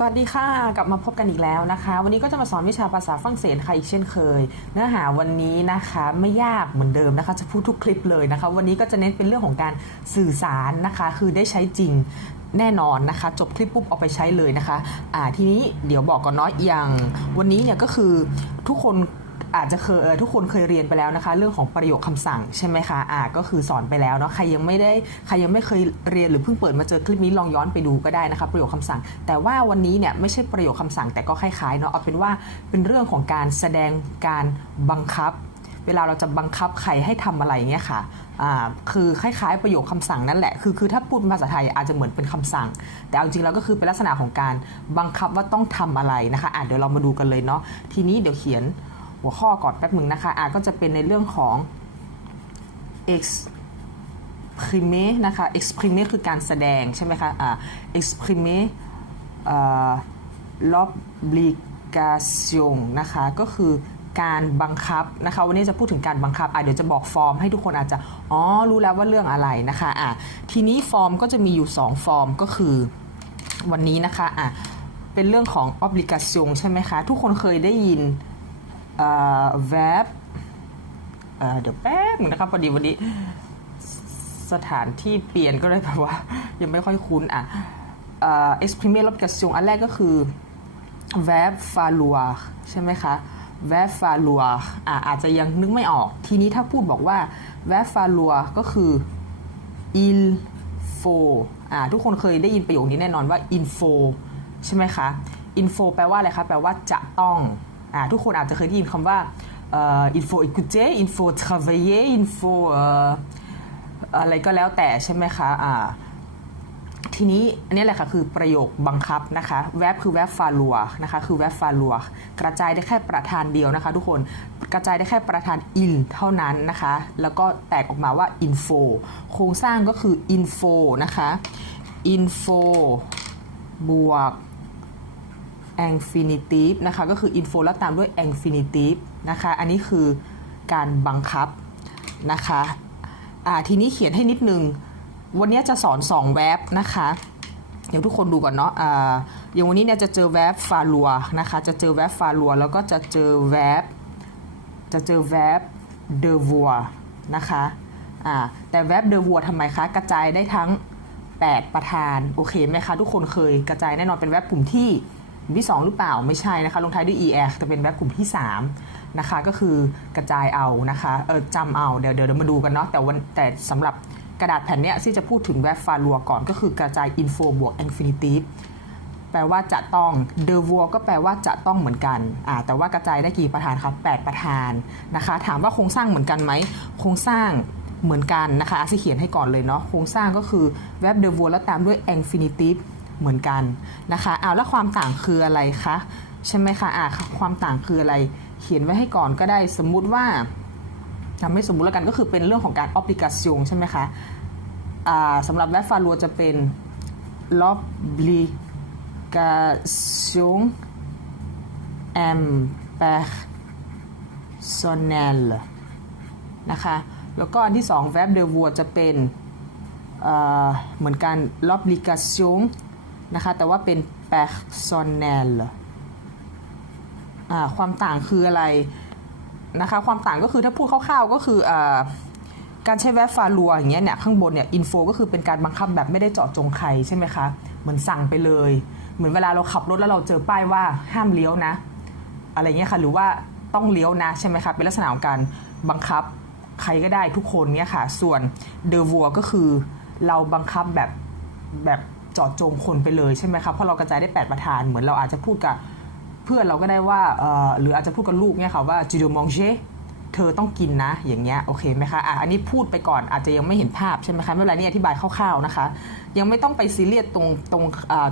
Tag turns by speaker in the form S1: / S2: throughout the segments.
S1: สวัสดีค่ะ กลับมาพบกันอีกแล้วนะคะ วันนี้ก็จะมาสอนวิชาภาษาฝรั่งเศสค่ะอีกเช่นเคย เนื้อหาวันนี้นะคะไม่ยากเหมือนเดิมนะคะ จะพูดทุกคลิปเลยนะคะ วันนี้ก็จะเน้นเป็นเรื่องของการสื่อสารนะคะ คือได้ใช้จริงแน่นอนนะคะ จบคลิปปุ๊บเอาไปใช้เลยนะคะอ่าทีนี้เดี๋ยวบอกก่อนเนาะอย่างวันนี้เนี่ยก็คือทุกคน อาจจะเคยทุกคนเคยเรียนไปแล้วนะคะ เรื่องของประโยคคำสั่งใช่ไหมคะอ่าก็คือสอนไปแล้วเนาะใครยังไม่ได้ใครยังไม่เคยเรียนหรือเพิ่งเปิดมาเจอคลิปนี้ลองย้อนไปดูก็ได้นะคะ ประโยคคำสั่ง แต่ว่าวันนี้เนี่ยไม่ใช่ประโยคคำสั่งแต่ก็คล้ายๆเนาะเอาเป็นว่าเป็นเรื่องของการแสดงการบังคับ เวลาเราจะบังคับใครให้ทำอะไรเงี้ยค่ะอ่าคือคล้ายๆประโยคคำสั่งนั่นแหละ คือคือถ้าพูดเป็นภาษาไทยอาจจะเหมือนเป็นคำสั่ง แต่เอาจริงแล้วก็คือเป็นลักษณะของการบังคับว่าต้องทำอะไรนะคะอะเดี๋ยวเรามาดูกันเลยเนาะ ทีนี้เดี๋ยวเขียน หัวข้อก่อนแป๊บหนึ่งนะคะอะก็จะเป็นในเรื่องของ exprime นะคะ exprime คือการแสดงใช่ไหมคะอ่า exprime l'obligation นะคะก็คือการบังคับนะคะวันนี้จะพูดถึงการบังคับอะเดี๋ยวจะบอกฟอร์มให้ทุกคนอาจจะอ๋อรู้แล้วว่าเรื่องอะไรนะคะอะทีนี้ฟอร์มก็จะมีอยู่ 2 ฟอร์มก็คือวันนี้นะคะอะเป็นเรื่องของ obligation ใช่ไหมคะ ทุกคนเคยได้ยิน เอ่อ verb เดี๋ยวแป๊บหนึงนะครับพอดีวันนี้สถานที่เปลี่ยนก็เลยแบบว่า ยังไม่ค่อยคุ้นอะเอ่อ exprimer l'obligation อันแรกก็คือ verb falloir ใช่ไหมคะ verb falloir อะอาจจะยังนึกไม่ออก ทีนี้ถ้าพูดบอกว่า verb falloir ก็คือ il faut อะทุกคนเคยได้ยินประโยคนี้แน่นอนว่า info ใช่ไหมคะ info แปลว่าอะไรคะ แปลว่าจะต้อง ทุกคนอาจจะเคยได้ยินคำว่าอ่อ il faut écouter il faut travailler il faut เอ่ออะไรก็แล้วแต่ใช่ไหมคะอ่าทีนี้อันนี้แหละค่ะคือประโยคบังคับนะคะแวบคือแวบฟาลัวนะคะคือแวบฟาลัวกระจายได้แค่ประธานเดียวนะคะ ทุกคนกระจายได้แค่ประธาน in เท่านั้นนะคะ แล้วก็แตกออกมาว่า info โครงสร้างก็คือ info นะคะ info บวก infinitive นะคะก็คือ info แล้วตามด้วย infinitive นะคะอันนี้คือการบังคับนะคะอ่าทีนี้เขียนให้นิดนึง วันนี้จะสอน 2 แวบนะคะเดี๋ยวทุกคนดูก่อนเนาะอ่าอย่างวันนี้เนี่ยจะเจอแวบฟาลัวนะคะ จะเจอแวบฟาลัวแล้วก็จะเจอแวบ จะเจอแวบเดอวัวนะคะอ่าแต่แวบเดอวัวทำไมคะ กระจายได้ทั้ง 8 ประธาน โอเคไหมคะ ทุกคนเคยกระจายแน่นอนเป็นแวบกลุ่มที่ ลุ่มที่ 2 หรือเปล่าไม่ใช่นะคะลงท้ายด้วย er จะเป็นแวบกลุ่มที่ 3 นะคะ ก็คือกระจายเอานะคะเออจำเอาเดี๋ยวเดี๋ยวมาดูกันเนาะแต่วันแต่สำหรับกระดาษแผ่นเนี้ยที่จะพูดถึงแวบฟาลัวก่อนก็คือกระจาย info บวก infinitive แปลว่าจะต้อง the w a r ก็แปลว่าจะต้องเหมือนกันอ่าแต่ว่ากระจายได้กี่ประธานครับ8ประธานนะคะ ถามว่าโครงสร้างเหมือนกันไหมโครงสร้างเหมือนกันนะคะอาซิเขียนให้ก่อนเลยเนาะโครงสร้างก็คือ verb the w a r แล้วตามด้วย infinitive เหมือนกันนะคะเอาแล้วความต่างคืออะไรคะใช่ไหมคะอ่าความต่างคืออะไรเขียนไว้ให้ก่อนก็ได้สมมุติว่าทำไม่สมมุติแล้วกันก็คือเป็นเรื่องของการ obligation ใช่ไหมคะอ่าสำหรับ verb ฟาลัวจะเป็น l'obligation impersonnelle นะคะ แล้วก็อันที่สอง verb de voir จะเป็นเหมือนกัน l'obligation นะคะ แต่ว่าเป็น personnelle อ่าความต่างคืออะไรนะคะ ความต่างก็คือถ้าพูดคร่าวๆก็คืออการใช้แวบฟาลัวอย่างเงี้ยเนี่ยข้างบนเนี่ยอินโฟก็คือเป็นการบังคับแบบไม่ได้เจาะจงใครใช่ไหมคะเหมือนสั่งไปเลย เหมือนเวลาเราขับรถแล้วเราเจอป้ายว่าห้ามเลี้ยวนะ อะไรเงี้ยค่ะหรือว่าต้องเลี้ยวนะใช่ไหมคะเป็นลักษณะของการบังคับใครก็ได้ทุกคนเนี่ยค่ะ ส่วนเดอวัวก็คือเราบังคับแบบแบบ จาะจงคนไปเลยใช่ไหมคะเพราะเรากระจายได้ 8 ประธานเหมือนเราอาจจะพูดกับเพื่อนเราก็ได้ว่าหรืออาจจะพูดกับลูกเนี่ยค่ะว่า tu dois manger เธอต้องกินนะอย่างเงี้ยโอเคไหมคะอะอันนี้พูดไปก่อนอาจจะยังไม่เห็นภาพใช่ไหมคะไม่เป็นไรนี่อธิบายคร่าวๆนะคะ ยังไม่ต้องไปซีเรียสตรงตรง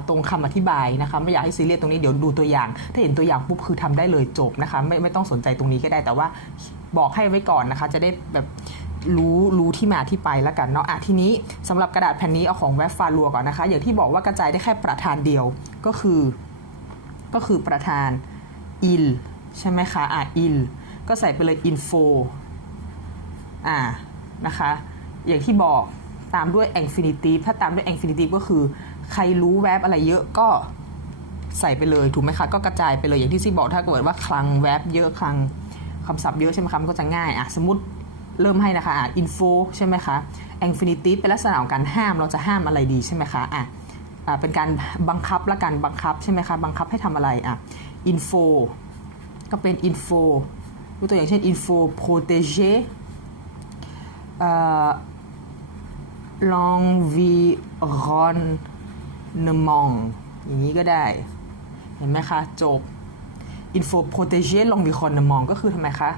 S1: ตรงคำอธิบายนะคะไม่อยากให้ซีเรียสตรงนี้เดี๋ยวดูตัวอย่าง ถ้าเห็นตัวอย่างปุ๊บคือทำได้เลยจบนะคะไม่ไม่ต้องสนใจตรงนี้ก็ได้แต่ว่าบอกให้ไว้ก่อนนะคะ จะได้แบบ รู้รู้ที่มาที่ไปแล้วกันเนาะอะทีนี้สำหรับกระดาษแผ่นนี้เอาของแวฟฟาลัวก่อนนะคะ อย่างที่บอกว่ากระจายได้แค่ประธานเดียวก็คือ ก็คือประธาน il ใช่ไหมคะอะ il ก็ใส่ไปเลย info อ่านะคะ อย่างที่บอกตามด้วย infinitive ถ้าตามด้วย infinitive ก็คือ ใครรู้แวบอะไรเยอะก็ใส่ไปเลยถูกไหมคะ ก็กระจายไปเลยอย่างที่ซี่บอกถ้าเกิดว่าคลังแวบเยอะคลังคำศัพท์เยอะใช่ไหมคะมันก็จะง่ายอะสมมติ เริ่มให้นะคะอะ info ใช่ไหมคะ infinitive เป็นลักษณะของการห้ามเราจะห้ามอะไรดีใช่ไหมคะอะอะเป็นการบังคับละกันบังคับใช่ไหมคะ บังคับให้ทำอะไรอะ info ก็เป็น info ยกตัวอย่างเช่น info protéger เอ่อ l'environnement อย่างนี้ก็ได้ เห็นไหมคะ จบ info protéger l'environnement ก็คือทำไมคะ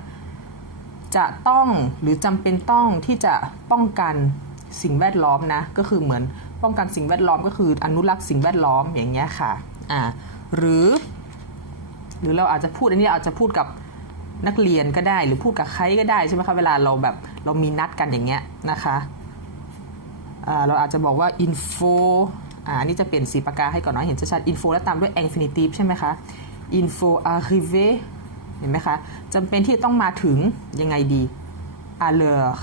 S1: จะต้องหรือจำเป็นต้องที่จะป้องกันสิ่งแวดล้อมนะก็คือเหมือนป้องกันสิ่งแวดล้อมก็คืออนุรักษ์สิ่งแวดล้อมอย่างเงี้ยค่ะอ่าหรือ หรือเราอาจจะพูดอันนี้อาจจะพูดกับนักเรียนก็ได้ หรือพูดกับใครก็ได้ใช่ไหมคะเวลาเราแบบเรามีนัดกันอย่างเงี้ยนะคะอ่าเราอาจจะบอกว่า info อ่านนี้จะเปลี่ยนสีปากกาให้ก่อนเนาะเห็นชัดๆ info แล้วตามด้วย infinitive ใช่ไหมคะ info arrive เห็นไหมคะจำเป็นที่ต้องมาถึงยังไงดี à l'heure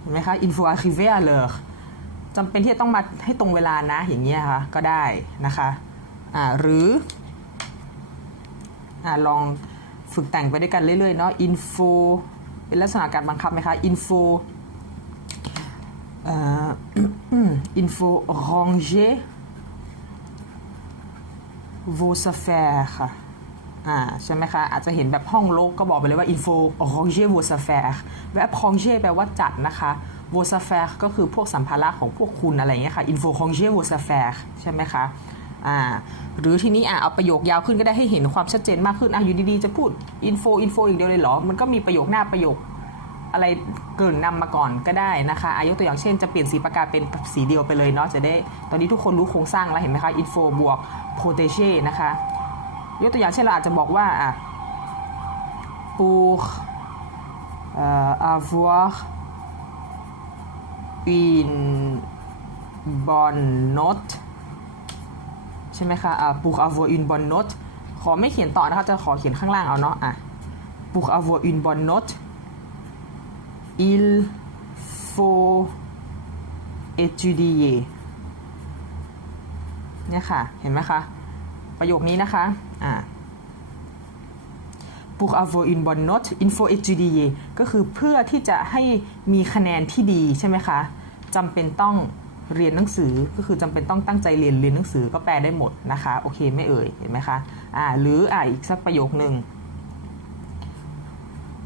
S1: เห็นไหมคะ info arriver à l'heure จำเป็นที่จะต้องมาให้ตรงเวลานะอย่างเงี้ยค่ะก็ได้นะคะอ่าหรืออ่าลองฝึกแต่งไปด้วยกันเรื่อยๆเนาะ info เป็นลักษณะการบังคับไหมคะ info เอ่อ info ranger vos affaires ค่ะอ่าใช่ไหมคะ อาจจะเห็นแบบห้องโลกก็บอกไปเลยว่า info ranger vos affaires แวบ ranger แปลว่าจัดนะคะ vos affaires ก็คือพวกสัมภาระของพวกคุณอะไรอย่างเงี้ยค่ะ info ranger vos affaires ใช่ไหมคะอ่าหรือทีนี้อะเอาประโยคยาวขึ้นก็ได้ให้เห็นความชัดเจนมากขึ้นอะอยู่ดีๆ จะพูด info info อย่างเดียวเลยเหรอ มันก็มีประโยคหน้าประโยค อะไรเกินนำมาก่อนก็ได้นะคะอายกตัวอย่างเช่นจะเปลี่ยนสีปากกาเป็นสีเดียวไปเลยเนาะจะได้ ตอนนี้ทุกคนรู้โครงสร้างแล้วเห็นไหมคะ info บวก protege นะคะยกตัวอย่างเช่นเราอาจจะบอกว่าอะ pour euh, avoir une bonne note ใช่ไหมคะอะ pour avoir une bonne note ขอไม่เขียนต่อนะคะจะขอเขียนข้างล่างเอาเนาะอะ pour avoir une bonne note il faut étudier เนี่ยค่ะ เห็นไหมคะ ประโยคนี้นะคะ อ่า pour avoir une bonne note il faut étudier ก็คือเพื่อที่จะให้มีคะแนนที่ดีใช่ไหมคะจำเป็นต้องเรียนหนังสือก็คือจำเป็นต้องตั้งใจเรียนเรียนหนังสือก็แปลได้หมดนะคะ โอเคไม่เอ่ยเห็นไหมคะอ่าหรืออ่าอีกสักประโยคหนึ่ง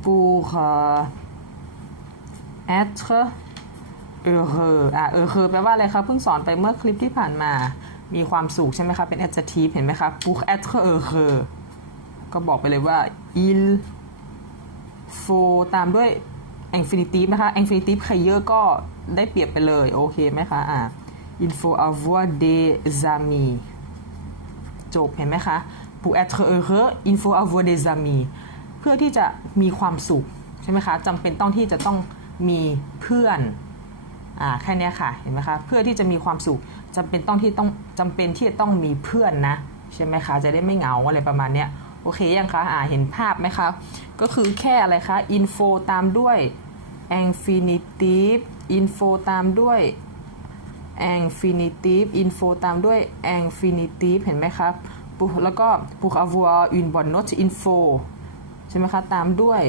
S1: pour être heureux อะ heureux แปลว่าอะไรคะเพิ่งสอนไปเมื่อคลิปที่ผ่านมา มีความสุขใช่ไหมคะเป็น adjective เห็นไหมคะ pour être heureux ก็บอกไปเลยว่า il faut ตามด้วย infinitive นะคะ infinitive ใครเยอะก็ได้เปรียบไปเลย โอเคไหมคะ อะ il faut avoir des amis จบเห็นไหมคะ pour être heureux il faut avoir des amis เพื่อที่จะมีความสุข ใช่ไหมคะจำเป็นต้องที่จะต้อง มีเพื่อนอ่าแค่เนี้ยค่ะเห็นไหมคะเพื่อที่จะมีความสุขจำเป็นต้องที่ต้องจำเป็นที่จะต้องมีเพื่อนนะใช่ไหมคะจะได้ไม่เหงาอะไรประมาณเนี้ยโอเคยังคะอ่าเห็นภาพไหมคะก็คือแค่อะไรคะ info ตามด้วย infinitive info ตามด้วย infinitive info ตามด้วย infinitive เห็นไหมครับแล้วก็ pour avoir une bonne note info ใช่ไหมคะ ตามด้วย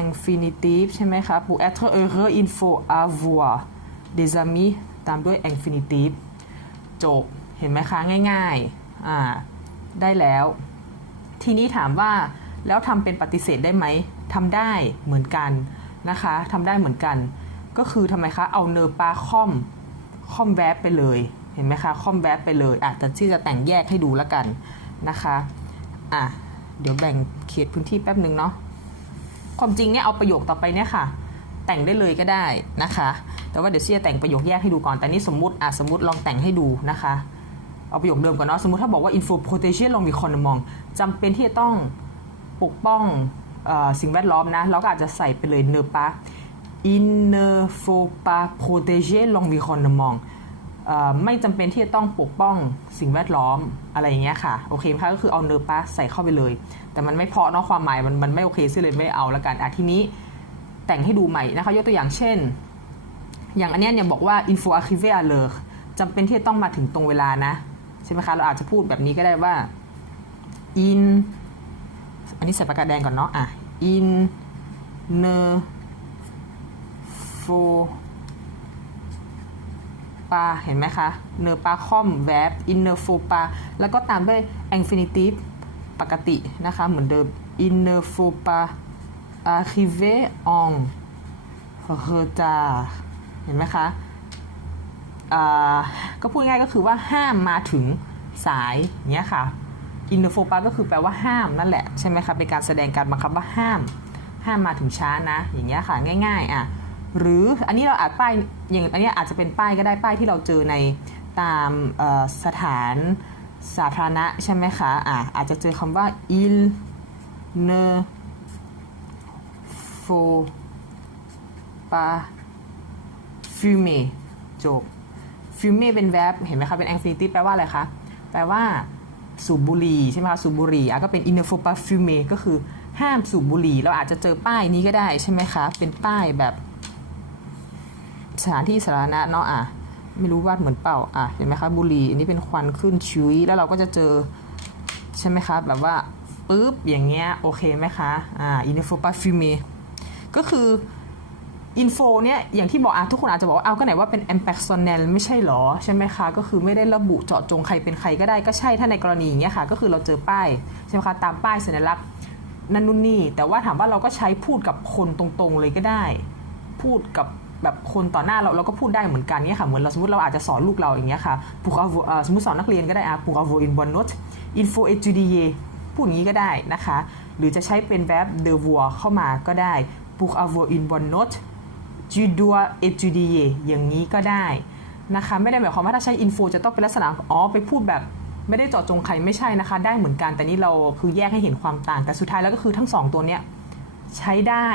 S1: infinitive ใช่ไหมคะ pour être heureux il faut avoir des amis ตามด้วย infinitive จบ เห็นไหมคะ ง่ายๆอ่าได้แล้ว ทีนี้ถามว่าแล้วทำเป็นปฏิเสธได้ไหมทำได้เหมือนกันนะคะทำได้เหมือนกัน ก็คือทำไมคะ เอาเนอปาคอมคอมแวบไปเลย เห็นไหมคะคอมแวบไปเลยอะแต่ที่จะแต่งแยกให้ดูแล้วกันนะคะอะเดี๋ยวแบ่งเขตพื้นที่แป๊บหนึ่งเนาะ ความจริงเนี่ยเอาประโยคต่อไปเนี่ยค่ะ แต่งได้เลยก็ได้นะคะ แต่ว่าเดี๋ยวซี่จะแต่งประโยคแยกให้ดูก่อน แต่นี่สมมติอะสมมติลองแต่งให้ดูนะคะ เอาประโยคเดิมก่อนเนาะ สมมติถ้าบอกว่า info protection ลองมีคอนมองจำเป็นที่จะต้องปกป้องอสิ่งแวดล้อมนะ เราก็อาจจะใส่ไปเลยเนปะ il ne faut pas protéger l'environnement เอ่อ ไม่จำเป็นที่จะต้องปกป้องสิ่งแวดล้อมอะไรอย่างเงี้ยค่ะ โอเคไหมคะก็คือเอาเนอร์ปาใส่เข้าไปเลย แต่มันไม่เพอเนาะความหมายมันมันไม่โอเคซึ่งเลยไม่เอาละกันอะทีนี้แต่งให้ดูใหม่นะคะ ยกตัวอย่างเช่น อย่างอันเนี้ยเนี่ยบอกว่า info arrivé à l'heure จำเป็นที่จะต้องมาถึงตรงเวลานะ ใช่ไหมคะ เราอาจจะพูดแบบนี้ก็ได้ว่า in อันนี้ใส่ปากกาแดงก่อนเนาะอะ in ne faut pas เห็นไหมคะ ne pas com verb in ne faut pas แล้วก็ตามด้วย infinitive ปกตินะคะ เหมือนเดิม il ne faut pas arriver en retard เห็นไหมคะก็พูดง่ายก็คือว่าห้ามมาถึงสายเนี้ยค่ะ in the faux pas ก็คือแปลว่าห้ามนั่นแหละ ใช่ไหมคะ เป็นการแสดงการบังคับว่าห้าม ห้ามมาถึงช้านะ อย่างเงี้ยค่ะ ง่ายๆอะ หรืออันนี้เราอาจป้ายอย่างอันนี้อาจจะเป็นป้ายก็ได้ป้ายที่เราเจอในตามสถานสาธารณะใช่ไหมคะอะอาจจะเจอคำว่า il ne faut pas fumer จบ fumer เป็น verb เห็นไหมคะเป็น infinitive แปลว่าอะไรคะ แปลว่าสูบบุหรี่ใช่ไหมคะสูบบุหรี่อะก็เป็น il ne faut pas fumer ก็คือห้ามสูบบุหรี่ เราอาจจะเจอป้ายนี้ก็ได้ใช่ไหมคะ เป็นป้ายแบบ สถานที่สาธารณะเนาะอะไม่รู้วาดเหมือนเปล่าอะเห็นไหมคะบุหรี่อันนี้เป็นควันขึ้นชุยแล้วเราก็จะเจอใช่ไหมคะแบบว่าปุ๊บอย่างเงี้ยโอเคไหมคะอ่า il ne faut pas fumer ก็คืออินโฟเนี่ยอย่างที่บอกอะทุกคนอาจจะบอกว่าเอาก็ไหนว่าเป็น m p e r s o n n e l ไม่ใช่หรอใช่ไหมคะ ก็คือไม่ได้ระบุเจาะจงใครเป็นใครก็ได้ก็ใช่ถ้าในกรณีอย่างเงี้ยค่ะ ก็คือเราเจอป้ายใช่ไหมคะตามป้ายสัญลักษณ์นั่นนู่นนี่แต่ว่าถามว่าเราก็ใช้พูดกับคนตรงๆเลยก็ได้ พูดกับ แบบคนต่อหน้าเราเราก็พูดได้เหมือนกันเนี่ยค่ะเหมือนเราสมมติเราอาจจะสอนลูกเราอย่างเงี้ยค่ะ pour avoir เอ่อสมมติสอนนักเรียนก็ได้อะ pour avoir une bonne note il faut étudier พูดอย่างนี้ก็ได้นะคะ หรือจะใช้เป็น verb devoir เข้ามาก็ได้ pour avoir une bonne note tu dois étudier อย่างนี้ก็ได้นะคะ ไม่ได้หมายความว่าถ้าใช้ info จะต้องเป็นลักษณะอ๋อไปพูดแบบไม่ได้เจาะจงใครไม่ใช่นะคะ ได้เหมือนกันแต่นี่เราคือแยกให้เห็นความต่างแต่สุดท้ายแล้วก็คือทั้งสองตัวเนี้ย ใช้ได้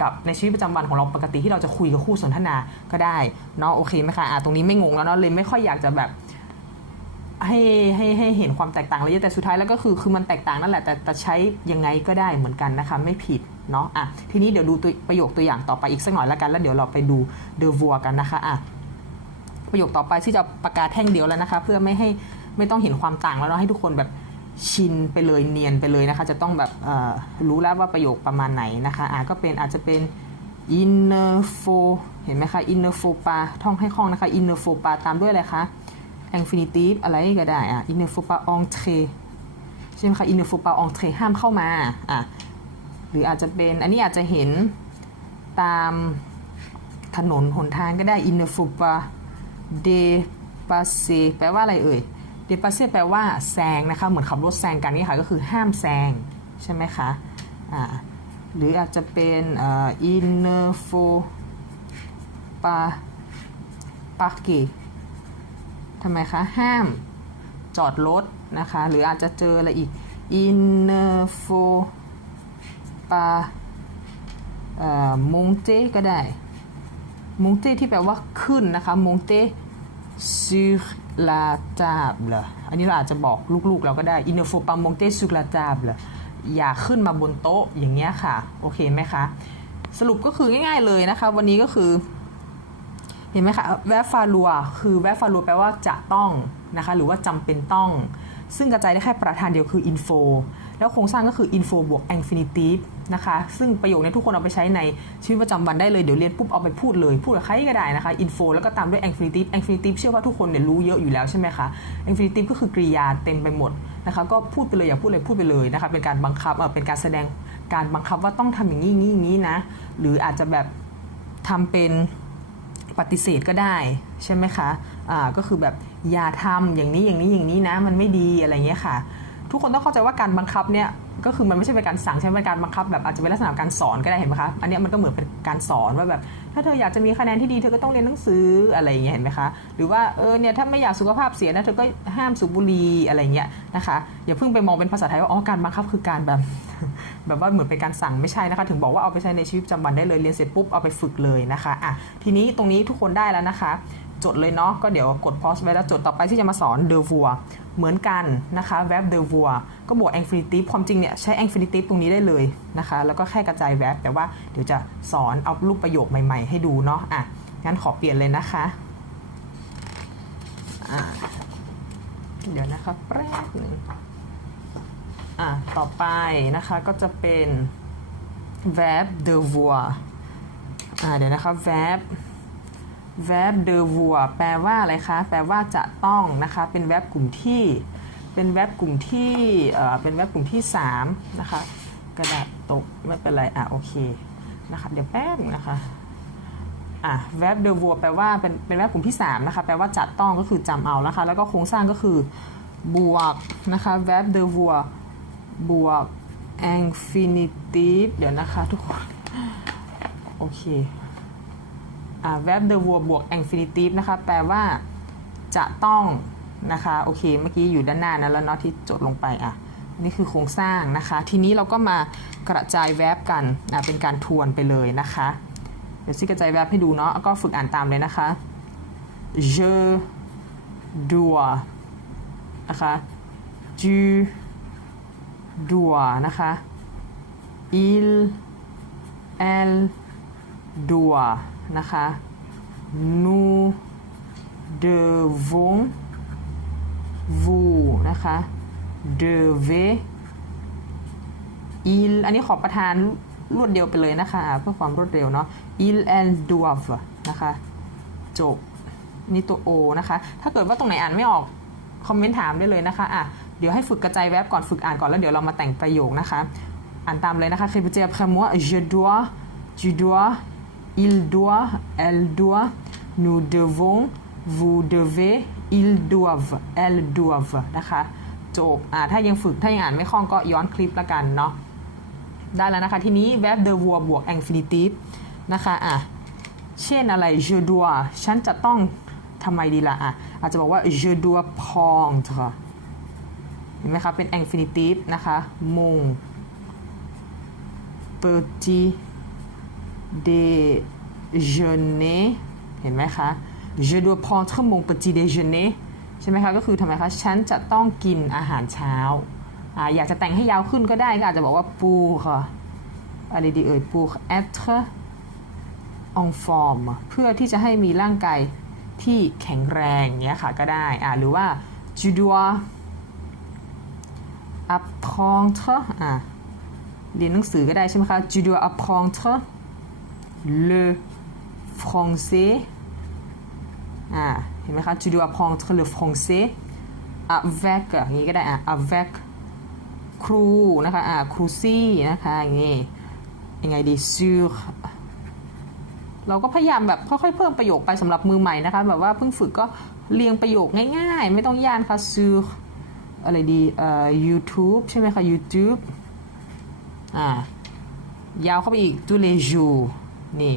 S1: กับในชีวิตประจำวันของเราปกติที่เราจะคุยกับคู่สนทนาก็ได้เนาะโอเคไหมคะอะตรงนี้ไม่งงแล้วเนาะเลยไม่ค่อยอยากจะแบบให้ให้ให้เห็นความแตกต่างเลยแต่สุดท้ายแล้วก็คือคือมันแตกต่างนั่นแหละแต่แต่ใช้ยังไงก็ได้เหมือนกันนะคะไม่ผิดเนาะอะทีนี้เดี๋ยวดูตัวประโยคตัวอย่างต่อไปอีกสักหน่อยแล้วกันแล้วเดี๋ยวเราไปดูเดอวัวกันนะคะอะประโยคต่อไปที่จะปากกาศแท่งเดียวแล้วนะคะ เพื่อไม่ให้ไม่ต้องเห็นความต่างแล้วเนาะให้ทุกคนแบบ ชินไปเลยเนียนไปเลยนะคะ จะต้องแบบรู้แล้วว่าประโยคประมาณไหนนะคะอะก็เป็นอาจจะเป็น inner fo เห็นไหมคะ inner fo pa ท่องให้คล่องนะคะ inner fo pa ตามด้วยอะไรคะ infinitive อะไรก็ได้อะ inner fo pa entre ใช่ไหมคะ inner fo pa entre ห้ามเข้ามาอะหรืออาจจะเป็นอันนี้อาจจะเห็นตามถนนหนทางก็ได้ inner fo pa dépasser แปลว่าอะไรเอ่ย เดปาเซแปลว่าแซงนะคะเหมือนขับรถแซงกันนี่ค่ะก็คือห้ามแซงใช่ไหมคะอ่าหรืออาจจะเป็นอินเนอร์โฟปาปาเกทำไมคะ ห้ามจอดรถนะคะ หรืออาจจะเจออะไรอีกอินเนอร์โฟปาเอ่อมงเตก็ได้มงเต้ที่แปลว่าขึ้นนะคะมงเต้ sur ลาจับเหรอันนี้เราอาจจะบอกลูกๆเราก็ได้ il ne faut pas monter sur la table อย่าขึ้นมาบนโต๊ะอย่างเงี้ยค่ะ โอเคไหมคะ สรุปก็คือง่ายๆเลยนะคะ วันนี้ก็คือเห็นไหมคะแวฟาลัวคือแวฟาลัวแปลว่าจะต้องนะคะ หรือว่าจำเป็นต้อง ซึ่งกระจายได้แค่ประธานเดียวคือ info แล้วโครงสร้างก็คือ info บวก infinitive นะคะ ซึ่งประโยคนี้ทุกคนเอาไปใช้ในชีวิตประจำวันได้เลย เดี๋ยวเรียนปุ๊บเอาไปพูดเลย พูดกับใครก็ได้นะคะ info แล้วก็ตามด้วย infinitive infinitive เชื่อว่าทุกคนเนี่ยรู้เยอะอยู่แล้วใช่ไหมคะ infinitive ก็คือกริยาเต็มไปหมดนะคะ ก็พูดไปเลยอย่าพูดเลยพูดไปเลยนะคะ เป็นการบังคับ เออเป็นการแสดงการบังคับว่าต้องทำอย่างนี้งนี้งนี้นะ หรืออาจจะแบบทำเป็นปฏิเสธก็ได้ใช่ไหมคะ อ่า ก็คือแบบ อย่าทำอย่างนี้อย่างนี้อย่างนี้นะ มันไม่ดีอะไรเงี้ยค่ะ ทุกคนต้องเข้าใจว่าการบังคับเนี่ยก็คือมันไม่ใช่เป็นการสั่งใช่ไหมเป็นการบังคับแบบอาจจะเป็นลักษณะการสอนก็ได้เห็นไหมคะอันนี้มันก็เหมือนเป็นการสอนว่าแบบ ถ้าเธออยากจะมีคะแนนที่ดีเธอก็ต้องเรียนหนังสืออะไรอย่างเงี้ยเห็นไหมคะหรือว่าเออเนี่ยถ้าไม่อยากสุขภาพเสียนะเธอก็ห้ามสูบบุหรี่อะไรเงี้ยนะคะอย่าเพิ่งไปมองเป็นภาษาไทยว่าอ๋อการบังคับคือการแบบ แบบว่าเหมือนเป็นการสั่งไม่ใช่นะคะ ถึงบอกว่าเอาไปใช้ในชีวิตประจำวันได้เลยเรียนเสร็จปุ๊บเอาไปฝึกเลยนะคะอะทีนี้ตรงนี้ทุกคนได้แล้วนะคะ จดเลยเนาะก็เดี๋ยวกดพอสไว้แล้วจดต่อไปที่จะมาสอนเดอวัวเหมือนกันนะคะแวบเดอวัวก็บวก infinitive ความจริงเนี่ยใช้ infinitive ตรงนี้ได้เลยนะคะ แล้วก็แค่กระจายแวบแต่ว่าเดี๋ยวจะสอนเอารูปประโยคใหม่ๆ ให้ดูเนาะอะงั้นขอเปลี่ยนเลยนะคะอ่าเดี๋ยวนะคะแป๊บหนึ่งอะต่อไปนะคะก็จะเป็น verb devoir อ่าเดี๋ยวนะคะ verb verb devoir แปลว่าอะไรคะ แปลว่าจะต้องนะคะ เป็น verb กลุ่มที่ เป็น verb กลุ่มที่เป็น verb กลุ่มที่3นะคะ กระดาษตกไม่เป็นไร อะโอเคนะคะ เดี๋ยวแป๊บนึงนะคะ อะ verb devoir แปลว่าเป็นเป็น verb กลุ่มที่3นะคะ แปลว่าจะต้องก็คือจำเอานะคะ แล้วก็โครงสร้างก็คือบวกนะคะ verb devoir บวก infinitive เดี๋ยวนะคะทุกคน โอเค อ่า verb devoir บวก infinitive นะคะแปลว่าจะต้องนะคะโอเคเมื่อกี้อยู่ด้านหน้านั้นแล้วเนาะที่จดลงไปอะนี่คือโครงสร้างนะคะ ทีนี้เราก็มากระจาย verb กันอะเป็นการทวนไปเลยนะคะ เดี๋ยวซิกระจาย verb ให้ดูเนาะก็ฝึกอ่านตามเลยนะคะ je dois นะคะ tu doit นะคะ il elle doit นะคะ nous devons vous นะคะ devez il อันนี้ขอประทานรวดเดียวไปเลยนะคะ เพื่อความรวดเร็วเนาะ il elle doivent นะคะ จบ นี่ตัว O นะคะ ถ้าเกิดว่าตรงไหนอ่านไม่ออก คอมเมนต์ถามได้เลยนะคะ อะ เดี๋ยวให้ฝึกกระจายแวบก่อนฝึกอ่านก่อนแล้วเดี๋ยวเรามาแต่งประโยคนะคะ อ่านตามเลยนะคะ Répétez après moi je dois tu dois il doit elle doit nous devons vous devez ils doivent elles doivent นะคะจบอ่าถ้ายังฝึกถ้ายังอ่านไม่คล่องก็ย้อนคลิปละกันเนาะได้แล้วนะคะทีนี้ verb devoir บวก infinitive นะคะอะเช่นอะไร je dois ฉันจะต้องทำไมดีล่ะอะอาจจะบอกว่า je dois prendre เห็นไหมคะ เป็น infinitive นะคะ mon petit déjeuner เห็นไหมคะ je dois prendre mon petit déjeuner ใช่ไหมคะ ก็คือทำไมคะ ฉันจะต้องกินอาหารเช้าอาอยากจะแต่งให้ยาวขึ้นก็ได้ก็อาจจะบอกว่า pour อะไรดีเอ่ย pour être en forme เพื่อที่จะให้มีร่างกายที่แข็งแรงเนี้ยค่ะก็ได้อ่าหรือว่า tu dois apprendre อ่าเรียนหนังสือก็ได้ใช่ไหมคะ tu dois apprendre le français อ่า เห็นไหมคะ tu dois apprendre le français avec อย่างนี้ก็ได้อะ avec ครูนะคะ อ่า ครูซี่นะคะ อย่างนี้ ยังไงดี sur เราก็พยายามแบบค่อยๆเพิ่มประโยคไปสำหรับมือใหม่นะคะ แบบว่าเพิ่งฝึกก็เรียงประโยคง่ายๆ ไม่ต้องยานค่ะ sur อะไรดีเอ่อ YouTube ใช่ไหมคะ YouTube อ่ายาวเข้าไปอีก tous les jours นี่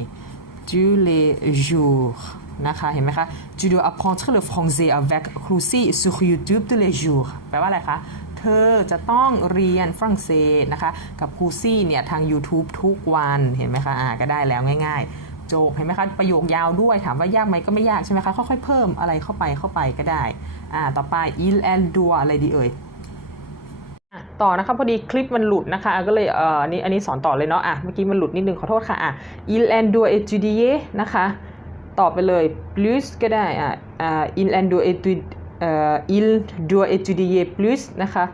S1: tous les jours นะคะ เห็นไหมคะ tu dois apprendre le français avec Cruci sur YouTube tous les jours แปลว่าอะไรคะ เธอจะต้องเรียนฝรั่งเศสนะคะ กับครูซี่เนี่ยทาง YouTube ทุกวัน เห็นไหมคะ อ่า ก็ได้แล้วง่ายๆ โจบเห็นไหมคะ ประโยคยาวด้วย ถามว่ายากไหมก็ไม่ยากใช่ไหมคะ ค่อยๆ เพิ่มอะไรเข้าไปเข้าไปก็ได้ อ่า ต่อไป il elle doit อะไรดีเอ่ย ต่อนะคะพอดีคลิปมันหลุดนะคะก็เลยเอ่อนนี้อันนี้สอนต่อเลยเนาะอะเมื่อกี้มันหลุดนิดนึงขอโทษค่ะอะ il and do étudier นะคะต่อไปเลย plus ก็ได้อะอ่า il and do étud เอ่อ il doit étudier plus นะคะ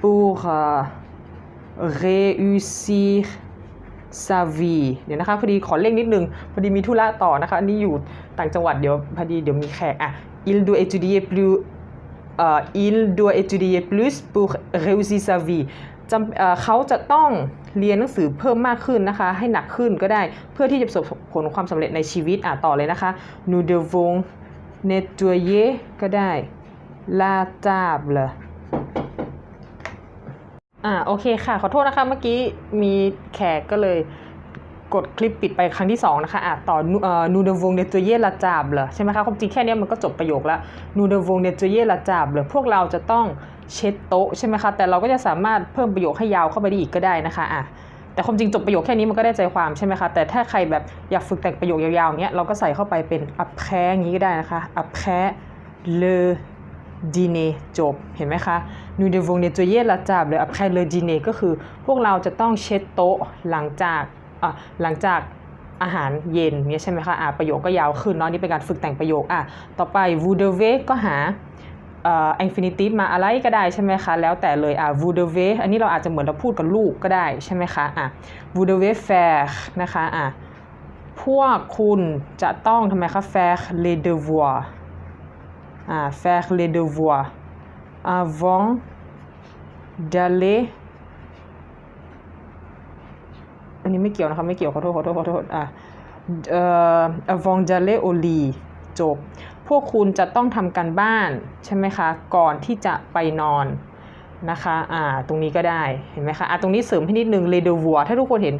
S1: pour uh, réussir sa vie เดี๋ยวนะคะพอดีขอเร่งนิดนึงพอดีมีธุระต่อนะคะอันนี้อยู่ต่างจังหวัดเดี๋ยวพอดีเดี๋ยวมีแขกอะ il doit étudier plus เอ่อ il doit étudier plus pour réussir sa vie จำเอ่อเขาจะต้องเรียนหนังสือเพิ่มมากขึ้นนะคะ ให้หนักขึ้นก็ได้เพื่อที่จะประสบผลความสำเร็จในชีวิตอะต่อเลยนะคะ nous devons nettoyer ก็ได้ la table อ่าโอเคค่ะ ขอโทษนะคะ เมื่อกี้มีแขกก็เลย กดคลิปปิดไปครั้งที่ 2 นะคะอะต่อเอ่อ nous devons nettoyer la table ใช่ไหมคะความจริงแค่นี้มันก็จบประโยคแล้ว nous devons nettoyer la table พวกเราจะต้องเช็ดโต๊ะใช่ไหมคะแต่เราก็จะสามารถเพิ่มประโยคให้ยาวเข้าไปได้อีกก็ได้นะคะอะแต่ความจริงจบประโยคแค่นี้มันก็ได้ใจความใช่ไหมคะแต่ถ้าใครแบบอยากฝึกแต่งประโยคยาวๆอย่างเงี้ยเราก็ใส่เข้าไปเป็น après อย่างนี้ก็ได้นะคะ après le dîner จบเห็นไหมคะ nous devons nettoyer la table après le dîner ก็คือ พวกเราจะต้องเช็ดโต๊ะหลังจาก อะหลังจากอาหารเย็นเนี่ยใช่ไหมคะอะประโยคก็ยาวขึ้นเนาะนี่เป็นการฝึกแต่งประโยคอะต่อไป vous devez ก็หาเอ่อ infinitive มาอะไรก็ได้ใช่ไหมคะ แล้วแต่เลยอะ vous devez อันนี้เราอาจจะเหมือนเราพูดกับลูกก็ได้ใช่ไหมคะอะ vous devez faire นะคะอะพวกคุณจะต้องทำไมคะ faire les devoirs อ่า faire les devoirs avant d'aller อันนี้ไม่เกี่ยวนะคะไม่เกี่ยวขอโทษขอโทษขอโทษอะเอ่อ avant d'aller au lit จบ พวกคุณจะต้องทำการบ้านใช่ไหมคะ ก่อนที่จะไปนอนนะคะอ่าตรงนี้ก็ได้เห็นไหมคะอะตรงนี้เสริมให้นิดนึง les devoirs ถ้าทุกคนเห็น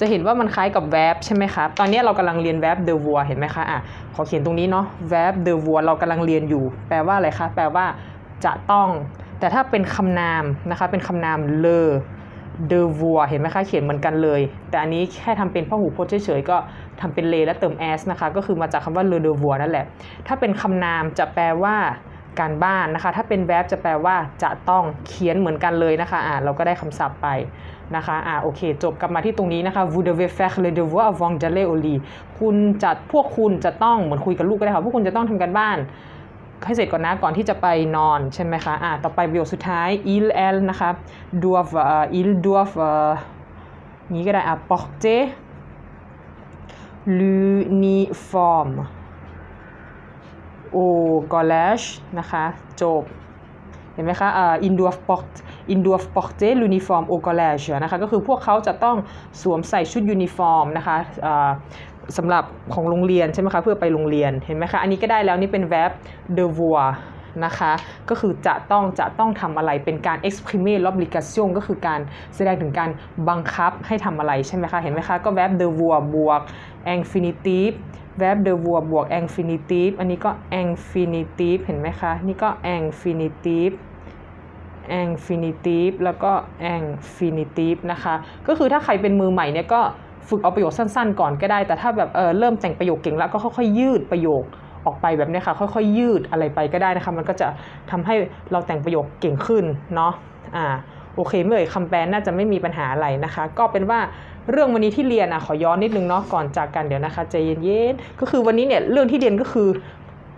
S1: จะเห็นว่ามันคล้ายกับ verb ใช่ไหมคะตอนนี้เรากำลังเรียน verb devoir เห็นไหมคะอะขอเขียนตรงนี้เนาะ verb devoir เรากำลังเรียนอยู่ แปลว่าอะไรคะแปลว่าจะต้อง แต่ถ้าเป็นคำนามนะคะเป็นคำนาม le devoir เดอวัวเห็นไหมคะเขียนเหมือนกันเลย แต่อันนี้แค่ทำเป็นพหูพจน์เฉยๆก็ทำเป็นเลและเติม s นะคะ ก็คือมาจากคำว่า le devoir นั่นแหละ ถ้าเป็นคำนามจะแปลว่าการบ้านนะคะ ถ้าเป็น verb จะแปลว่าจะต้องเขียนเหมือนกันเลยนะคะอ่าเราก็ได้คำศัพท์ไปนะคะอ่าโอเค จบกลับมาที่ตรงนี้นะคะ vous devez faire le devoir avant d'aller au lit คุณจะพวกคุณจะต้องเหมือนคุยกับลูกก็ได้ค่ะ พวกคุณจะต้องทำการบ้าน ให้เสร็จก่อนนะก่อนที่จะไปนอนใช่ไหมคะอ่าต่อไปประโยคสุดท้าย il elle นะคะ doivent เอ่อ il d o i v e นี้ก็ได้อะ porter l'uniforme au collège นะคะจบเห็นไหมคะอ่า in doivent port in doivent porter l'uniforme au collège นะคะก็คือพวกเขาจะต้องสวมใส่ชุดยูนิฟอร์มนะคะอ่า สำหรับของโรงเรียนใช่ไหมคะเพื่อไปโรงเรียนเห็นไหมคะอันนี้ก็ได้แล้วนี่เป็น verb devoir นะคะก็คือจะต้องจะต้องทำอะไรเป็นการ exprime l'obligation ก็คือการแสดงถึงการบังคับให้ทำอะไรใช่ไหมคะเห็นไหมคะก็ verb devoir บวก infinitive verb devoir บวก infinitive อันนี้ก็ infinitive เห็นไหมคะนี่ก็ infinitive infinitive แล้วก็ infinitive นะคะก็คือถ้าใครเป็นมือใหม่เนี่ยก็ ฝึกเอาประโยคสั้นๆ ก่อนก็ได้ แต่ถ้าแบบเออเริ่มแต่งประโยคเก่งแล้วก็ค่อยๆยืดประโยคออกไปแบบนี้ค่ะ ค่อยๆ ยืดอะไรไปก็ได้นะคะ มันก็จะทำให้เราแต่งประโยคเก่งขึ้นเนาะอ่าโอเคเมื่อเอ่ยคำแปลน่าจะไม่มีปัญหาอะไรนะคะ ก็เป็นว่าเรื่องวันนี้ที่เรียนอะขอย้อนนิดนึงเนาะก่อนจากกันเดี๋ยวนะคะใจเย็นๆก็คือวันนี้เนี่ยเรื่องที่เรียนก็คือ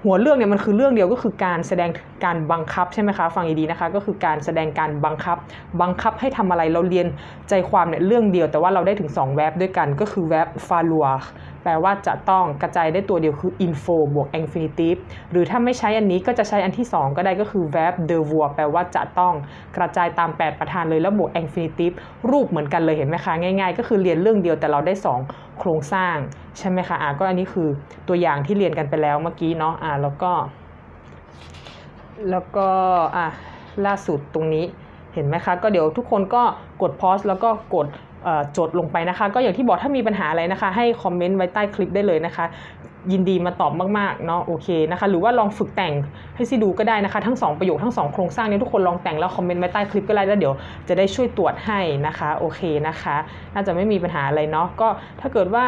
S1: หัวเรื่องเนี่ยมันคือเรื่องเดียวก็คือการแสดงการบังคับใช่ไหมคะฟังดีๆนะคะ ก็คือการแสดงการบังคับ บังคับให้ทำอะไรเราเรียนใจความเนี่ยเรื่องเดียว แต่ว่าเราได้ถึง 2 แวบด้วยกันก็คือแวบฟาลัว แปลว่าจะต้องกระจายได้ตัวเดียวคือ info บวก infinitive หรือถ้าไม่ใช้อันนี้ก็จะใช้อันที่ 2 ก็ได้ก็คือ verb devoir แปลว่าจะต้องกระจายตาม 8 ประธานเลยแล้วบวก infinitive รูปเหมือนกันเลยเห็นไหมคะ ง่าย ๆ ก็คือเรียนเรื่องเดียวแต่เราได้ 2 โครงสร้าง ใช่ไหมคะอะก็อันนี้คือตัวอย่างที่เรียนกันไปแล้วเมื่อกี้เนาะอะแล้วก็ แล้วก็อะล่าสุดตรงนี้เห็นไหมคะ ก็เดี๋ยวทุกคนก็กดพอสแล้วก็กด จดลงไปนะคะ ก็อย่างที่บอกถ้ามีปัญหาอะไรนะคะ ให้คอมเมนต์ไว้ใต้คลิปได้เลยนะคะ ยินดีมาตอบมากๆเนาะโอเคนะคะ หรือว่าลองฝึกแต่งให้ซิดูก็ได้นะคะ ทั้ง 2 ประโยคทั้ง 2 โครงสร้างเนี้ทุกคนลองแต่งแล้วคอมเมนต์ไว้ใต้คลิปก็ได้แล้วเดี๋ยวจะได้ช่วยตรวจให้นะคะโอเคนะคะ น่าจะไม่มีปัญหาอะไรเนาะก็ถ้าเกิดว่า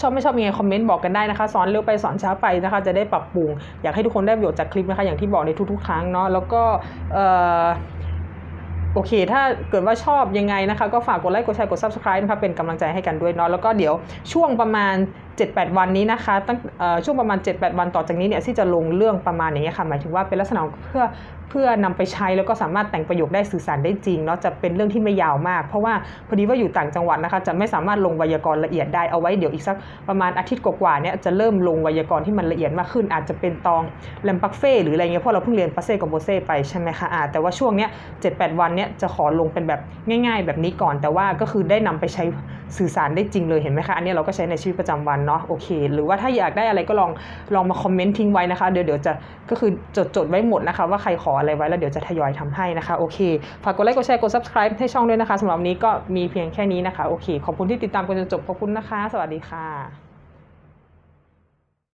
S1: ชอบไม่ชอบยังไงคอมเมนต์บอกกันได้นะคะ สอนเร็วไปสอนช้าไปนะคะ จะได้ปรับปรุง อยากให้ทุกคนได้ประโยชน์จากคลิปนะคะ อย่างที่บอกในทุกๆครั้งเนาะแล้วก็เอ่อ โอเค ถ้าเกิดว่าชอบยังไงนะคะ ก็ฝากกดไลค์กดแชร์กด subscribe นะคะเป็นกำลังใจให้กันด้วยเนาะแล้วก็เดี๋ยวช่วงประมาณ 7-8 วันนี้นะคะตั้งช่วงประมาณ 7-8 วันต่อจากนี้เนี่ยที่จะลงเรื่องประมาณอย่างเงี้ยค่ะหมายถึงว่าเป็นลักษณะเพื่อเพื่อนำไปใช้แล้วก็สามารถแต่งประโยคได้สื่อสารได้จริงเนาะจะเป็นเรื่องที่ไม่ยาวมาก เพราะว่าพอดีว่าอยู่ต่างจังหวัดนะคะจะไม่สามารถลงไวยากรณ์ละเอียดได้เอาไว้เดี๋ยวอีกสักประมาณอาทิตย์กว่าๆเนี่ยจะเริ่มลงไวยากรณ์ที่มันละเอียดมากขึ้น อาจจะเป็นตองแลมปักเฟ่หรืออะไรเงี้ยเพราะเราเพิ่งเรียนปาเซ่กับโบเซ่ไปใช่ไหมคะอาแต่ว่าช่วงเนี้ย7-8วันเนี่ยจะขอลงเป็นแบบง่าย ๆ แบบนี้ก่อน แต่ว่าก็คือได้นำไปใช้สื่อสารได้จริงเลยเห็นไหมคะอันนี้เราก็ใช้ในชีวิตประจำวันเนาะโอเค หรือว่าถ้าอยากได้อะไรก็ลองลองมาคอมเมนต์ทิ้งไว้นะคะ เดี๋ยวเดี๋ยวจะก็คือจดจดไว้หมดนะคะ ว่าใครขออะไรไว้แล้วเดี๋ยวจะทยอยทำให้นะคะโอเคฝากกดไลค์กดแชร์กด subscribe ให้ช่องด้วยนะคะสำหรับวันนี้ก็มีเพียงแค่นี้นะคะโอเคขอบคุณที่ติดตามกันจนจบขอบคุณนะคะ สวัสดีค่ะ